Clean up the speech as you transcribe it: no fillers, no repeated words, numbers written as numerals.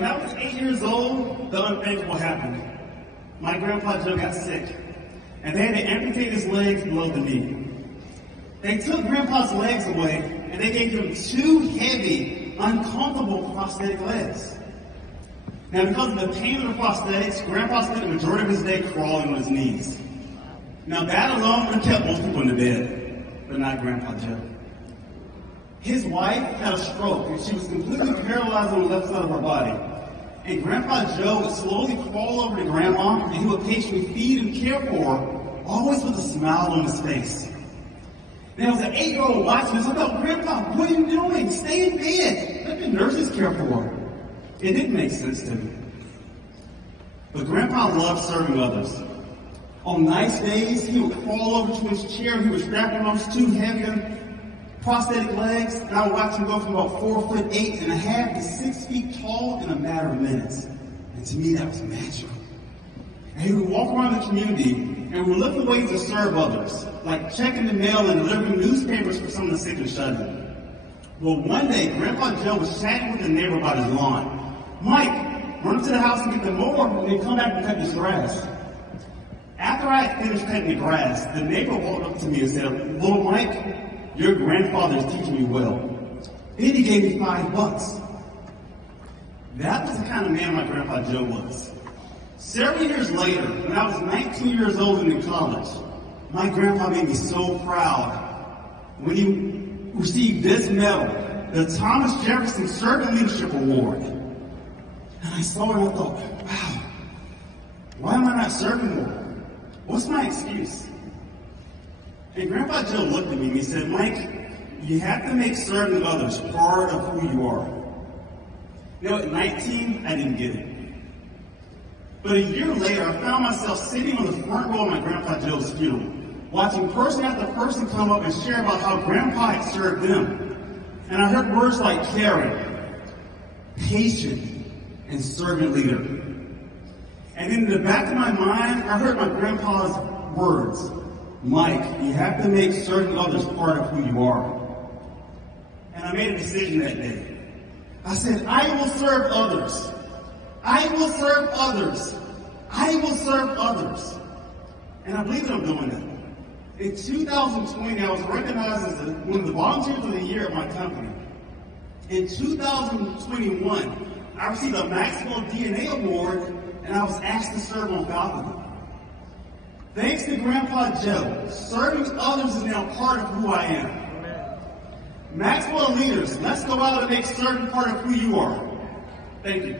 when I was 8 years old, the unthinkable happened. My grandpa Joe got sick, and they had to amputate his legs below the knee. They took Grandpa's legs away, and they gave him 2 heavy, uncomfortable prosthetic legs. Now, because of the pain of the prosthetics, Grandpa spent the majority of his day crawling on his knees. Now, that alone would have kept most people in the bed, but not Grandpa Joe. His wife had a stroke, and she was completely paralyzed on the left side of her body. And Grandpa Joe would slowly crawl over to Grandma, and he would patiently feed and care for her, always with a smile on his face. Now, as an 8-year-old watching this, I thought, Grandpa, what are you doing? Stay in bed. Let the nurses care for her. It didn't make sense to me. But Grandpa loved serving others. On nice days, he would crawl over to his chair, and he would strap on those 2 heavy prosthetic legs, and I would watch him go from about 4'8.5" to 6 feet tall in a matter of minutes. And to me, that was magical. And he would walk around the community and would look for ways to serve others, like checking the mail and delivering newspapers for some of the sick and shut-in. Well, one day, Grandpa Joe was chatting with a neighbor about his lawn. Mike, run to the house and get the mower and then come back and cut this grass. After I had finished cutting the grass, the neighbor walked up to me and said, "Little Mike, your grandfather is teaching you well." Then he gave me $5. That was the kind of man my Grandpa Joe was. Several years later, when I was 19 years old and in college, my grandpa made me so proud when he received this medal, the Thomas Jefferson Servant Leadership Award. And I saw it and I thought, wow, why am I not serving more? What's my excuse? And Grandpa Joe looked at me and he said, "Mike, you have to make serving others part of who you are." You know, at 19, I didn't get it. But a year later, I found myself sitting on the front row of my Grandpa Joe's funeral, watching person after person come up and share about how Grandpa had served them. And I heard words like caring, patient, and servant leader. And in the back of my mind, I heard my grandpa's words, "Mike, you have to make serving others part of who you are." And I made a decision that day. I said, I will serve others. I will serve others. I will serve others. And I believe that I'm doing that. In 2020, I was recognized as one of the volunteers of the year at my company. In 2021, I received a Maxwell DNA Award, and I was asked to serve on faculty. Thanks to Grandpa Joe, serving others is now part of who I am. Maxwell leaders, let's go out and make serving part of who you are. Thank you.